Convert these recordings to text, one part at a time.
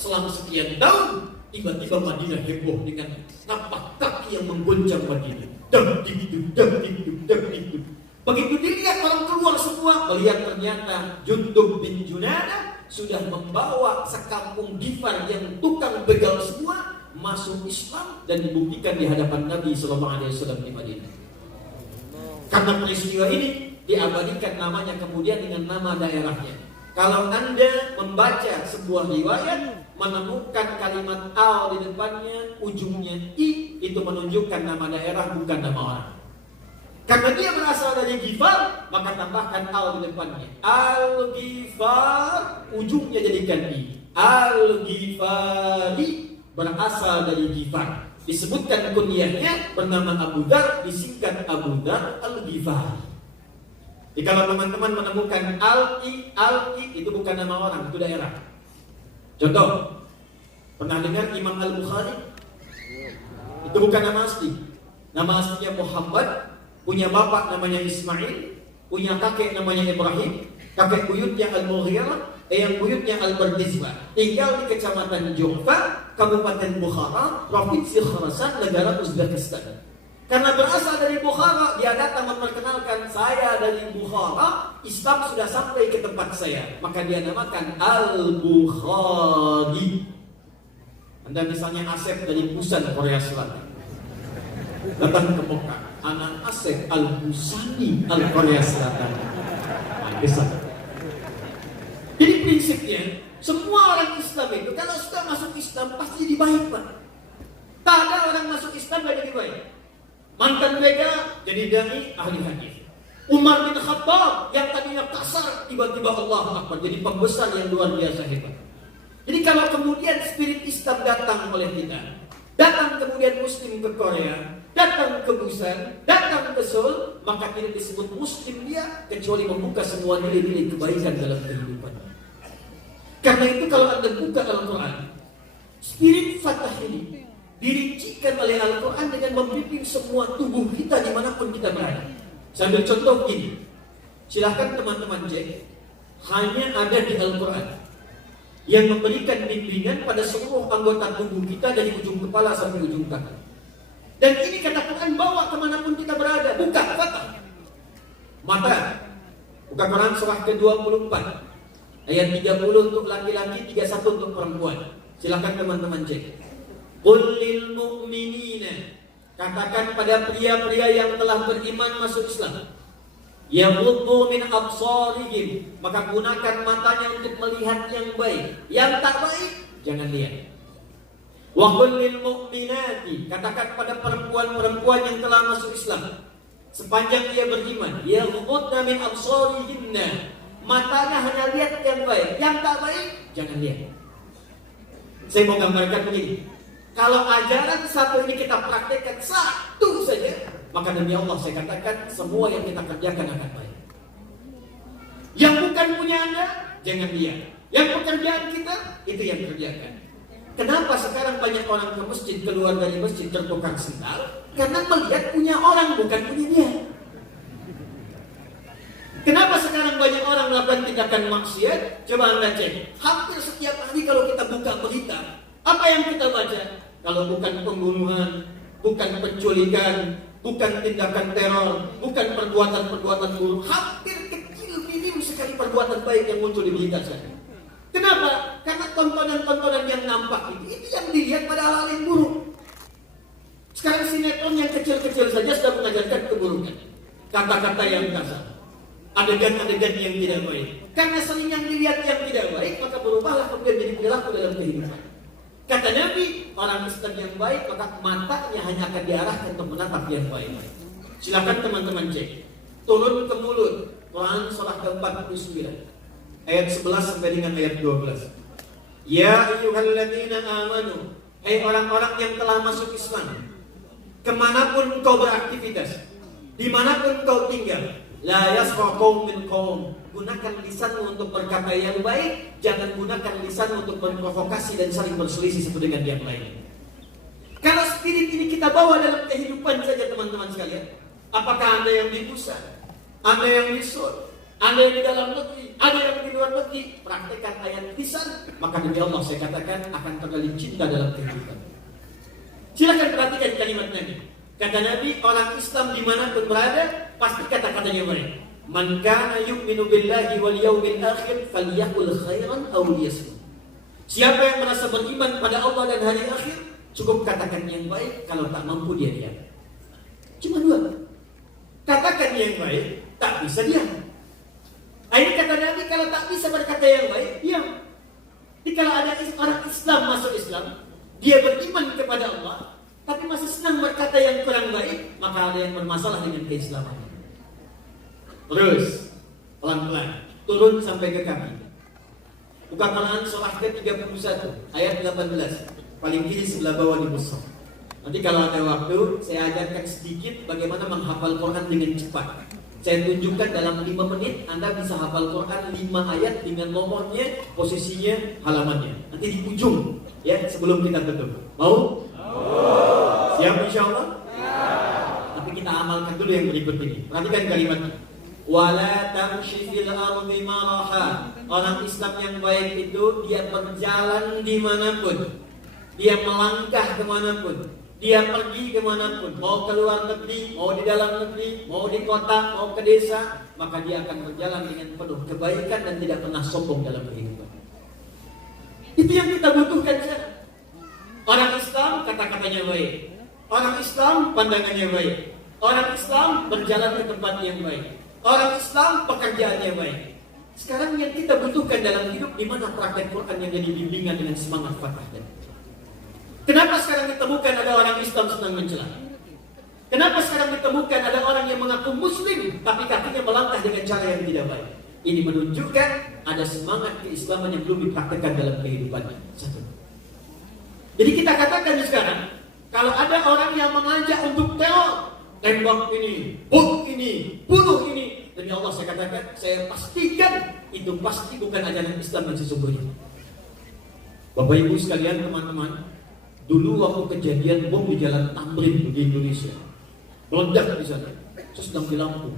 selama sekian tahun. Tiba-tiba Madinah heboh dengan tapak kaki yang mengguncang Madinah. Begitu dilihat orang keluar semua, melihat ternyata Jundub bin Junadah sudah membawa sekampung Gifar yang tukang begal semua masuk Islam dan dibuktikan di hadapan Nabi SAW di Madinah. Karena peristiwa ini diabadikan namanya kemudian dengan nama daerahnya. Kalau Anda membaca sebuah riwayat menemukan kalimat al di depannya, ujungnya i, itu menunjukkan nama daerah bukan nama orang. Karena dia berasal dari Gifar, maka tambahkan al di depannya. Al-Gifar, ujungnya jadikan i. Al-Gifari berasal dari Gifar. Disebutkan kunyahnya bernama Abu Dar, disingkat Abu Dar Al-Ghifari. Jadi kalau teman-teman menemukan Al-I itu bukan nama orang, itu daerah. Contoh, pernah dengar Imam Al-Bukhari? Itu bukan nama asli. Nama aslinya Muhammad, punya bapak namanya Ismail, punya kakek namanya Ibrahim, kakek buyutnya Al-Mughirah, yang buyutnya Al-Bardizbah. Tinggal di Kecamatan Juhfa, Kabupaten Bukhara, Provinsi Khorasan, negara Uzbekistan. Karena berasal dari Bukhara, dia datang memperkenalkan, saya dari Bukhara, Islam sudah sampai ke tempat saya. Maka dia namakan Al-Bukhari. Anda misalnya Asep dari Busan, Korea Selatan, datang ke Mekah, anak Asep Al-Busani, Korea Selatan. Nah, jadi prinsipnya, semua orang Islam itu kalau sudah masuk Islam pasti jadi baik, Pak. Tak ada orang masuk Islam gak jadi baik. Mantan begal jadi dai ahli hadis. Umar bin Khattab yang tadinya kasar tiba-tiba Allah Akbar jadi pembesar yang luar biasa hebat. Jadi kalau kemudian spirit Islam datang oleh kita, datang kemudian Muslim ke Korea, datang ke Busan, datang ke Seoul, maka tidak disebut Muslim dia kecuali membuka semua nilai-nilai kebaikan dalam kehidupan. Karena itu kalau Anda buka Al-Quran, spirit Fatah ini dirincikan oleh Al-Quran dengan membimbing semua tubuh kita dimanapun kita berada. Saya ambil contoh ini. Silahkan teman-teman cek, hanya ada di Al-Quran yang memberikan bimbingan pada seluruh anggota tubuh kita dari ujung kepala sampai ujung kaki. Dan ini kata Quran bawa kemanapun kita berada. Buka Fatah, mata. Buka Quran surah ke-24 ayat 30 untuk laki-laki, 31 untuk perempuan. Silahkan teman-teman cek. Qul lil mu'minina, katakan pada pria-pria yang telah beriman masuk Islam, yaghuddu min absarihim, maka gunakan matanya untuk melihat yang baik. Yang tak baik jangan lihat. Wa qul lil mu'minati, katakan pada perempuan-perempuan yang telah masuk Islam sepanjang dia beriman, yaghuddna min absarihinna, matanya hanya lihat yang baik. Yang tak baik jangan lihat. Saya mau gambarkan begini. Kalau ajaran satu ini kita praktekkan satu saja, maka demi Allah saya katakan semua yang kita kerjakan akan baik. Yang bukan punya Anda, jangan lihat. Yang pekerjaan kita, itu yang kerjakan. Kenapa sekarang banyak orang ke masjid, keluar dari masjid tertukar sendal? Karena melihat punya orang, bukan punya dia. Kenapa sekarang banyak orang melakukan tindakan maksiat? Coba Anda cek. Hampir setiap hari kalau kita buka berita, apa yang kita baca? Kalau bukan pembunuhan, bukan penculikan, bukan tindakan teror, bukan perbuatan-perbuatan buruk, hampir kecil minim sekali perbuatan baik yang muncul di berita saya. Kenapa? Karena tontonan-tontonan yang nampak itu yang dilihat pada hal yang buruk. Sekarang sinetron yang kecil-kecil saja sudah mengajarkan keburukan, kata-kata yang kasar, adegan-adegan yang tidak baik. Karena sering yang dilihat yang tidak baik, maka berubahlah kemudian jadi perilaku dalam kehidupan. Kata Nabi, orang Islam yang baik maka matanya hanya akan diarahkan untuk menatap yang baik. Silakan teman-teman cek. Turun ke mulut, Quran surah ke-49 ayat 11 sampai dengan ayat 12. Ya ayyuhalladzina amanu, hai orang-orang yang telah masuk Islam, kemanapun engkau beraktivitas, dimanapun engkau tinggal, la yasra qaum min qaum, gunakan lisanmu untuk berkata yang baik, jangan gunakan lisanmu untuk memprovokasi dan saling berselisih satu dengan yang lain. Kalau spirit ini kita bawa dalam kehidupan saja teman-teman sekalian, apakah Anda yang di pusat, Anda yang di Seoul, ada yang di dalam negeri, ada yang di luar negeri. Praktekkan ayat lisan, maka demi Allah saya katakan akan terjadi cinta dalam kehidupan. Silakan perhatikan kalimat Nabi. Kata Nabi, orang Islam dimanapun berada pasti kata-katanya baik. Man kana yu'minu billahi wal yawmil akhir falyaqul khairan aw liyasmut. Siapa yang merasa beriman pada Allah dan hari akhir, cukup katakan yang baik, kalau tak mampu dia diam. Cuma dua. Katakan yang baik, tak bisa diam. Ini kata Nabi, kalau tak bisa berkata yang baik, diam. Jadi kalau ada orang Islam masuk Islam, dia beriman kepada Allah, tapi masih senang berkata yang kurang baik, maka ada yang bermasalah dengan keislamannya. Terus, pelan-pelan, turun sampai ke kaki. Buka Quran surah ke-31 ayat 18, paling kiri sebelah bawah di mushaf. Nanti kalau ada waktu saya ajarkan sedikit bagaimana menghafal Quran dengan cepat. Saya tunjukkan dalam 5 menit Anda bisa hafal Quran 5 ayat dengan nomornya, posisinya, halamannya. Nanti di ujung ya, sebelum kita tutup. Mau? Siap insyaallah? Tapi kita amalkan dulu yang berikut ini. Perhatikan kalimatnya. Wala tamshi fil ardi maraha. Orang Islam yang baik itu dia berjalan dimanapun, dia melangkah kemanapun, dia pergi kemanapun, mau ke luar negeri, mau di dalam negeri, mau di kota, mau ke desa, maka dia akan berjalan dengan penuh kebaikan dan tidak pernah sombong dalam kehidupan. Itu yang kita butuhkan sekarang. Orang Islam kata-katanya baik, orang Islam pandangannya baik, orang Islam berjalan ke tempat yang baik, orang Islam pekerjaannya baik. Sekarang yang kita butuhkan dalam hidup, di mana praktek Quran yang jadi bimbingan dengan semangat Fatah. Kenapa sekarang ditemukan ada orang Islam senang mencela? Kenapa sekarang ditemukan ada orang yang mengaku Muslim tapi kakinya melangkah dengan cara yang tidak baik? Ini menunjukkan ada semangat keislaman yang belum dipraktekkan dalam kehidupannya. Satu. Jadi kita katakan sekarang, kalau ada orang yang mengajak untuk teror, tembak ini, bunuh ini, bunuh ini, demi Allah saya katakan, saya pastikan itu pasti bukan ajaran Islam yang sesungguhnya. Bapak Ibu sekalian, teman-teman, dulu waktu kejadian bom di Jalan Tamrin di Indonesia, meledak di sana, saya sedang di Lampung.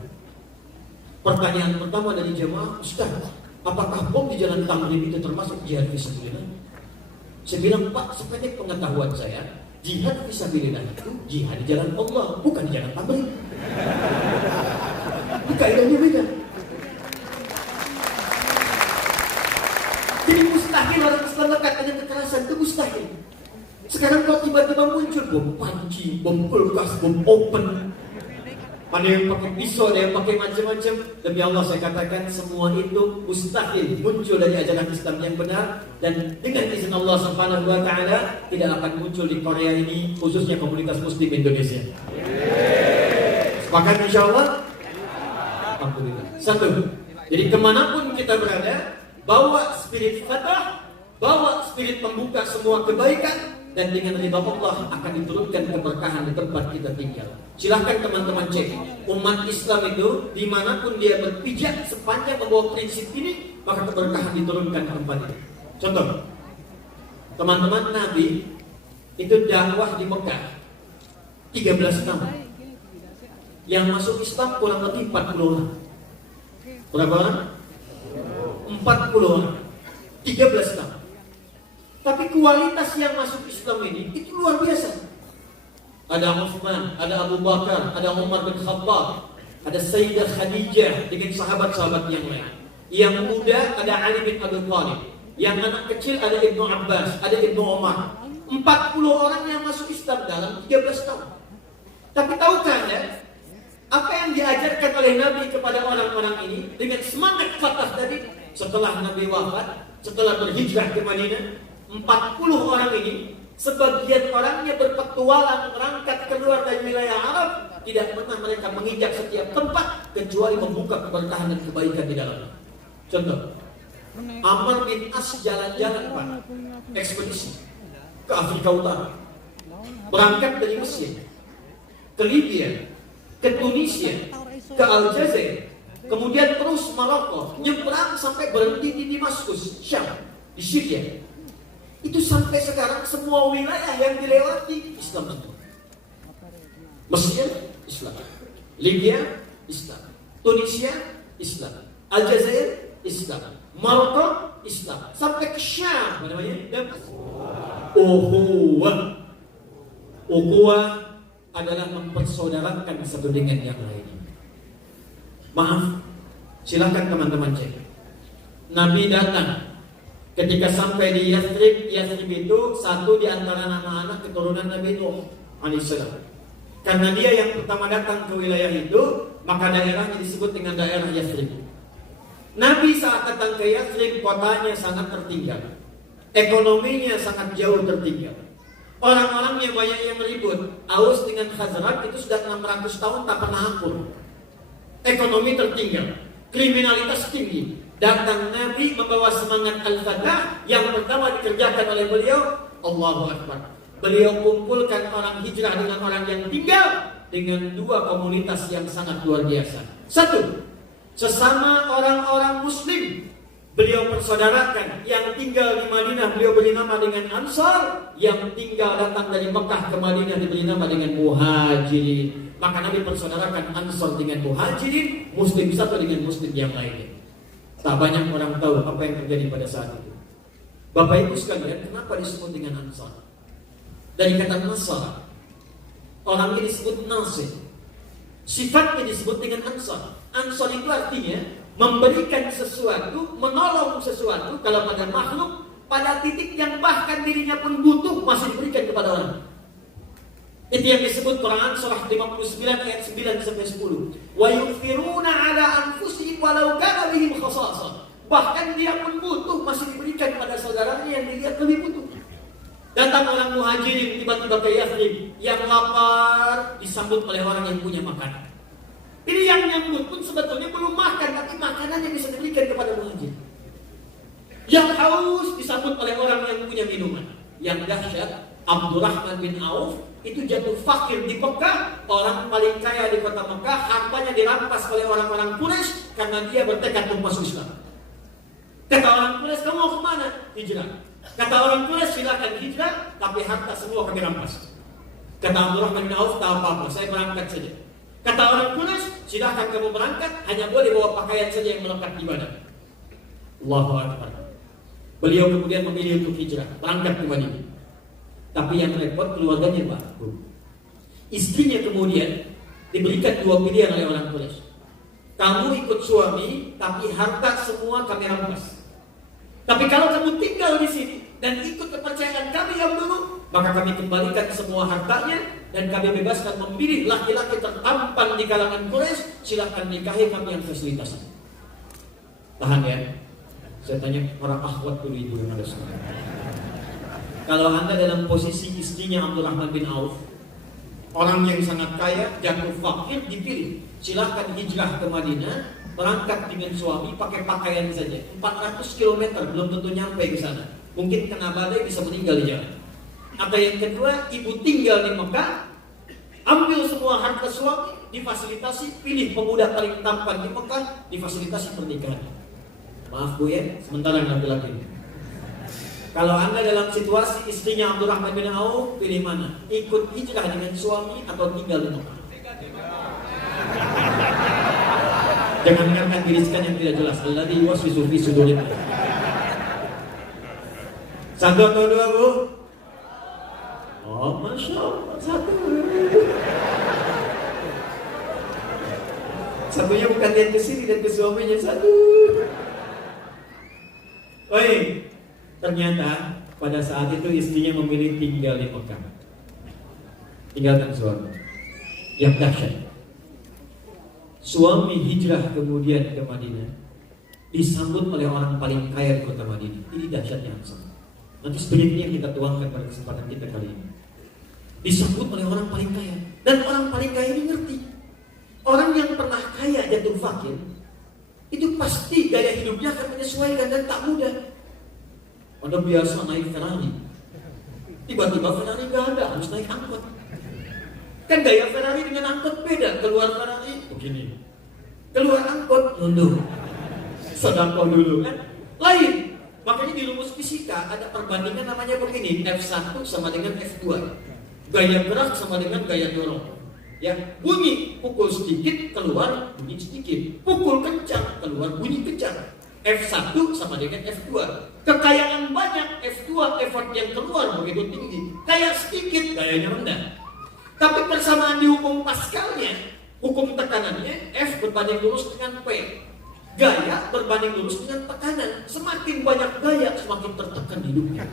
Pertanyaan pertama dari jemaah, Ustaz, apakah bom di Jalan Tamrin itu termasuk jihad fisabilillah? Saya bilang, Pak, sependek pengetahuan saya, jihad fisabilillah itu jihad di jalan Allah, bukan di Jalan Tamrin. Kaidahnya beda. Jadi mustahil orang Islam lekat dengan kekerasan, itu mustahil. Sekarang kalau tiba-tiba muncul bom panci, bom kulkas, bom open, ada yang pakai pisau, ada yang pakai macam-macam. Demi Allah saya katakan semua itu mustahil muncul dari ajaran Islam yang benar, dan dengan izin Allah Subhanahu wa taala tidak akan muncul di Korea ini, khususnya komunitas muslim Indonesia. Sepakat insyaallah? Alhamdulillah. Satu. Jadi kemanapun kita berada, bawa spirit Fatah, bawa spirit membuka semua kebaikan, dan dengan ridha Allah akan diturunkan keberkahan di tempat kita tinggal. Silahkan teman-teman cek, umat Islam itu dimanapun dia berpijak, sepanjang membawa prinsip ini, maka keberkahan diturunkan ke tempat itu. Contoh, teman-teman, Nabi itu dakwah di Mekah 13 tahun. Yang masuk Islam kurang lebih 40 orang. Berapa orang? 40 orang, 13 tahun. Tapi kualitas yang masuk Islam ini itu luar biasa. Ada Utsman, ada Abu Bakar, ada Umar bin Khattab, ada Sayyidah Khadijah dengan sahabat-sahabat yang lain. Yang muda ada Ali bin Abi Thalib, yang anak kecil ada Ibnu Abbas, ada Ibnu Umar. 40 orang yang masuk Islam dalam 13 tahun. Tapi tahukah Anda apa yang diajarkan oleh Nabi kepada orang-orang ini dengan semangat Fatah tadi? Setelah Nabi wafat, setelah berhijrah ke Madinah, 40 orang ini, sebagian orangnya berpetualang berangkat keluar dari wilayah Arab, tidak pernah mereka menginjak setiap tempat kecuali membuka keberkahan dan kebaikan di dalamnya. Contoh, Amr bin As jalan-jalan Pak, ekspedisi ke Afrika Utara, berangkat dari Mesir ke Libya, ke Tunisia, ke Aljazair, kemudian terus Maroko, nyebrang sampai berhenti di Damaskus, Syam, di Syria. Itu sampai sekarang semua wilayah yang dilewati Islam semua. Mesir Islam, Libya Islam, Tunisia Islam, Aljazair Islam, Maroko Islam, sampai ke Syam, apa namanya? Ukhuwah adalah mempersaudarakan satu dengan yang lain. Maaf, silakan teman-teman cek. Nabi datang ketika sampai di Yathrib itu satu di antara nama anak keturunan Nabi Nuh alaihissalam. Karena dia yang pertama datang ke wilayah itu, maka daerahnya disebut dengan daerah Yathrib. Nabi saat datang ke Yathrib, kotanya sangat tertinggal, ekonominya sangat jauh tertinggal. Orang-orangnya banyak yang ribut. Aus dengan Khazraj itu sudah 600 tahun tak pernah akur. Ekonomi tertinggal, kriminalitas tinggi. Datang Nabi membawa semangat Al-Fatah. Yang pertama dikerjakan oleh beliau, Allahu Akbar. Beliau kumpulkan orang hijrah dengan orang yang tinggal dengan dua komunitas yang sangat luar biasa. Satu, sesama orang-orang Muslim beliau persaudarakan. Yang tinggal di Madinah beliau beri nama dengan Ansar. Yang tinggal datang dari Mekah ke Madinah diberi nama dengan Muhajirin. Maka Nabi persaudarakan Ansar dengan Muhajirin, Muslim satu dengan Muslim yang lainnya. Tak banyak orang tahu apa yang terjadi pada saat itu. Bapak Ibu sekalian, kenapa disebut dengan Ansar? Dari kata Nasar, orangnya disebut Nasir, sifatnya disebut dengan Ansar. Ansar itu artinya memberikan sesuatu, menolong sesuatu kalau pada makhluk pada titik yang bahkan dirinya pun butuh masih diberikan kepada orang. Itu yang disebut Quran surah 59 ayat 9 sampai 10. Wa yu'thiruna 'ala anfusihim walau kana bihim khasasah. Bahkan dia pun butuh masih diberikan pada saudaranya yang dilihat lebih butuh. Datang orang Muhajirin tiba-tiba ke Yathrib, yang lapar disambut oleh orang yang punya makanan. Ini yang nyambut pun sebetulnya belum makan, tapi makanannya bisa diberikan kepada Muhajirin. Yang haus disambut oleh orang yang punya minuman. Yang dahsyat, Abdurrahman bin Auf itu jatuh fakir di Mekah, orang paling kaya di kota Mekah, hartanya dirampas oleh orang-orang Quraisy karena dia bertekad untuk masuk Islam. Kata orang Quraisy, kamu mau kemana? Hijrah. Kata orang Quraisy, silakan hijrah, tapi harta semua kami rampas. Kata Abdurrahman bin Auf, tak apa-apa, saya berangkat saja. Kata orang Quraisy, silakan kamu berangkat, hanya boleh bawa pakaian saja yang melekat di badan. Allahu Akbar. Beliau kemudian memilih untuk hijrah, berangkat ke Madinah. Tapi yang repot keluarganya Pak. Istrinya kemudian diberikan dua pilihan oleh orang Quraisy. Kamu ikut suami, tapi harta semua kami rampas. Tapi kalau kamu tinggal di sini dan ikut kepercayaan kami yang dulu, maka kami kembalikan semua hartanya dan kami bebaskan memilih laki-laki tertampan di kalangan Quraisy. Silahkan nikahi, kami yang fasilitasi. Tahan ya. Saya tanya orang akhwat dulu itu yang ada sekarang. Kalau Anda dalam posisi istrinya Abdurrahman bin Auf, orang yang sangat kaya, jatuh fakir, dipilih. Silahkan hijrah ke Madinah, berangkat dengan suami pakai pakaian saja. 400 km belum tentu nyampe ke sana. Mungkin kena badai bisa meninggal di jalan. Atau yang kedua, ibu tinggal di Mekah, ambil semua harta suami, difasilitasi, pilih pemuda paling tampan di Mekah, difasilitasi pernikahan. Maaf Bu ya, sementara laki-laki. Kalau Anda dalam situasi istrinya Abdurrahman bin Auf, pilih mana? Ikut hijrah dengan suami atau tinggal di Mekah? Jangan dengarkan bisikan yang tidak jelas. Alladzi yuwaswisu fi sudurihim. Satu atau dua Bu? Oh, Masya Allah, satu. Satunya bukan lihat ke sini dan ke suaminya, satu. Baik, ternyata pada saat itu istrinya memilih tinggal di Mekah, tinggalkan suami. Yang dahsyat, suami hijrah kemudian ke Madinah, disambut oleh orang paling kaya di kota Madinah. Ini dahsyatnya Ansar. Nanti sebenarnya yang kita tuangkan pada kesempatan kita kali ini. Disambut oleh orang paling kaya, dan orang paling kaya ini ngerti. Orang yang pernah kaya jatuh fakir, itu pasti gaya hidupnya akan menyesuaikan dan tak mudah. Anda biasa naik Ferrari, tiba-tiba Ferrari nggak ada, harus naik angkot. Kan gaya Ferrari dengan angkot beda. Keluar Ferrari begini, keluar angkot mundur, sedangkan dulu kan lain. Makanya di rumus fisika ada perbandingan namanya begini, F1 sama dengan F2, gaya gerak sama dengan gaya dorong. Ya, bunyi pukul sedikit keluar bunyi sedikit, pukul kencang keluar bunyi kencang. F1 sama dengan F2. Kekayaan banyak, F2 effort yang keluar begitu tinggi. Kayak sedikit, gayanya rendah. Tapi persamaan di hukum Pascalnya, hukum tekanannya F berbanding lurus dengan P. Gaya berbanding lurus dengan tekanan. Semakin banyak gaya, semakin tertekan hidupnya.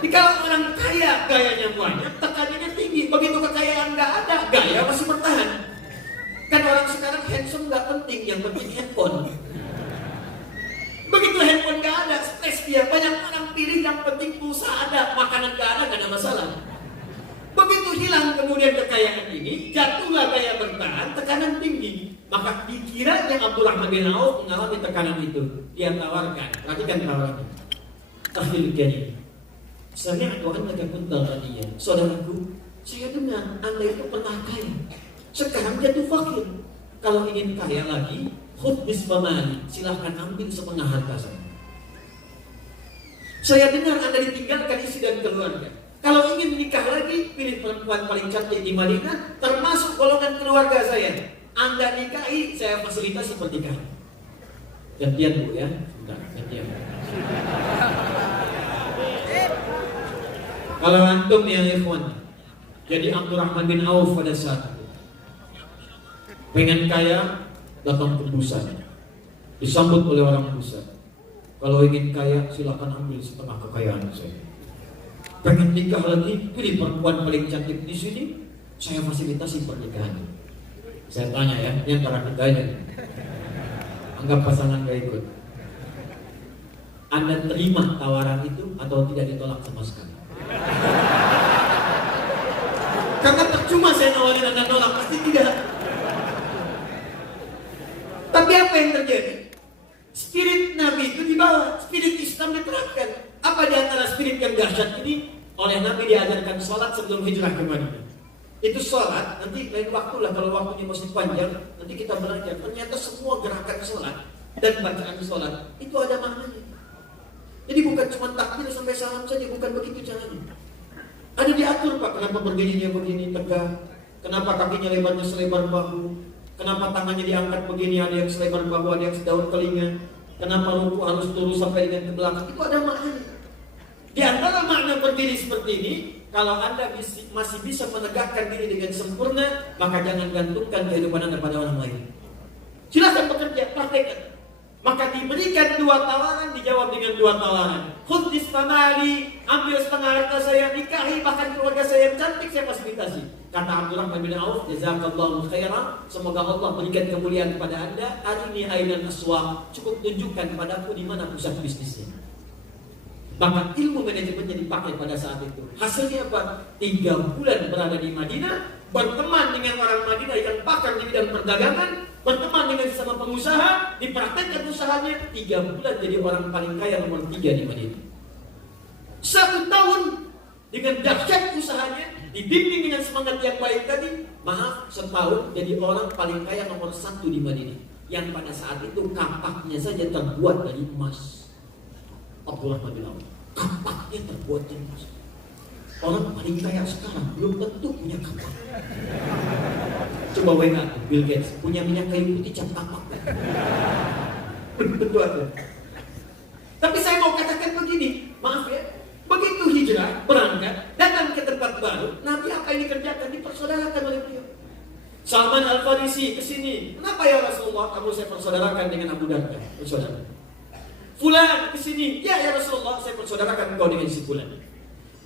Jadi kalau orang kaya, gayanya banyak, tekanannya tinggi. Begitu kekayaan nggak ada, gaya masih bertahan. Kan orang sekarang handsome nggak penting, yang penting handphone. Begitu handphone nggak ada, stres dia. Banyak orang pilih yang penting pulsa ada, makanan nggak ada masalah. Begitu hilang kemudian kekayaan ini, jatuhlah gaya bertahan, tekanan tinggi. Maka dikiranya Abdurrahman bin Auf mengalami tekanan itu. Dia tawarkan, perhatikan tawarannya. Akhil Karim, sami'tu annaka kunta ghaniyan. Saudaraku, saya dengar Anda itu pernah kaya. Sekarang jatuh fakir. Kalau ingin kaya lagi, khudh bismamali, silahkan ambil setengah harta saya. Saya dengar Anda ditinggalkan istri dan keluarga. Kalau ingin nikah lagi, pilih perempuan paling cantik di Madinah, termasuk golongan keluarga saya. Anda nikahi, saya fasilitasi pernikahan. Gantian Bu ya, sudah gantian. Kalau antum ya ikhwan, jadi Abdurrahman bin Auf pada saat itu pengen kaya, datang ke Busan, disambut oleh orang Busan. Kalau ingin kaya, silakan ambil setengah kekayaan saya. Pengen nikah lagi, pilih perempuan paling cantik di sini, saya fasilitasi pernikahan. Saya tanya ya, ini antara kita aja. Anggap pasangan gak ikut. Anda terima tawaran itu atau tidak ditolak sama sekali? Karena percuma saya nawarin Anda nolak, pasti tidak. Tapi apa yang terjadi? Spirit Nabi itu dibawa, spirit Islam diterapkan. Apa di antara spirit yang dahsyat ini? Oleh Nabi diajarkan sholat sebelum hijrah ke Madinah. Itu sholat, nanti lain waktu lah, kalau waktunya masih panjang, nanti kita belajar. Ternyata semua gerakan sholat dan bacaan sholat itu ada maknanya. Jadi bukan cuma takbir sampai salam saja, bukan begitu caranya. Ada diatur Pak, kenapa berdirinya begini tegak, kenapa kakinya lebarnya selebar bahu, kenapa tangannya diangkat begini, ada yang selebar bahu, ada yang sedaun telinga, kenapa ruku harus lurus sampai dengan ke belakang, itu ada maknanya. Di antara makna berdiri seperti ini, kalau Anda masih bisa menegakkan diri dengan sempurna, maka jangan gantungkan kehidupan Anda pada orang lain. Silakan bekerja, praktekkan. Maka diberikan dua tawaran, dijawab dengan dua tawaran. Khudh bismamali, ambil setengah harta saya, nikahi bahkan keluarga saya yang cantik, saya fasilitasi. Kata Abdurrahman bin Auf, jazakallahu khairan, semoga Allah berikan kemuliaan kepada Anda. Arini ainan aswaq, cukup tunjukkan padaku di mana pusat bisnisnya. Maka ilmu manajemennya dipakai pada saat itu. Hasilnya apa? 3 bulan berada di Madinah, berteman dengan orang Madinah yang pakar di bidang perdagangan, berteman dengan sesama pengusaha, dipraktekkan usahanya, 3 bulan jadi orang paling kaya nomor 3 di Madinah. 1 tahun dengan dahsyat usahanya, dibimbing dengan semangat yang baik tadi, setahun jadi orang paling kaya nomor 1 di Madinah. Yang pada saat itu kapaknya saja terbuat dari emas. Abdurrahman bin Auf, kapaknya terbuat dari emas. Orang paling kaya sekarang belum tentu punya kapak. Coba WA Bill Gates, punya minyak kayu putih cap kapak. Tentu ada. Tapi saya mau katakan begini, maaf ya, begitu hijrah, berangkat, datang ke tempat baru, Nabi apa yang dikerjakan? Dipersaudarakan oleh beliau. Salman Al-Farisi ke sini, kenapa ya Rasulullah kamu saya persaudarakan dengan Abu Darda? Bersaudara. Fulan ke sini, ya Rasulullah saya persaudarakan engkau dengan si Fulan.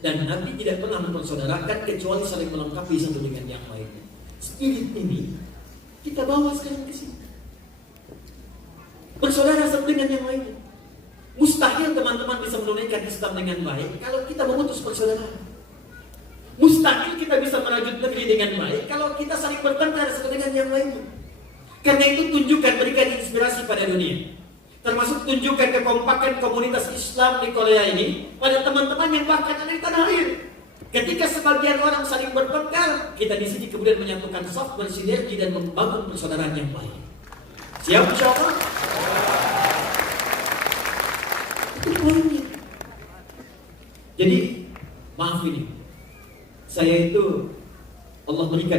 Dan Nabi tidak pernah mempersaudarakan kecuali saling melengkapi satu dengan yang lainnya. Spirit ini kita bawa sekarang ke sini. Bersaudara satu dengan yang lainnya. Mustahil teman-teman bisa menunaikan Islam dengan baik kalau kita memutus persaudaraan. Mustahil kita bisa merajut negeri dengan baik kalau kita saling bertengkar satu dengan yang lainnya. Karena itu tunjukkan, berikan inspirasi pada dunia. Termasuk tunjukkan kekompakan komunitas Islam di Korea ini pada teman-teman yang bahkan ada di tanah air. Ketika sebagian orang saling bertengkar, kita di sini kemudian menyatukan saf, bersinergi dan membangun persaudaraan yang baik. Siap insyaallah? Itu poinnya. Jadi maaf ini, saya itu Allah berikan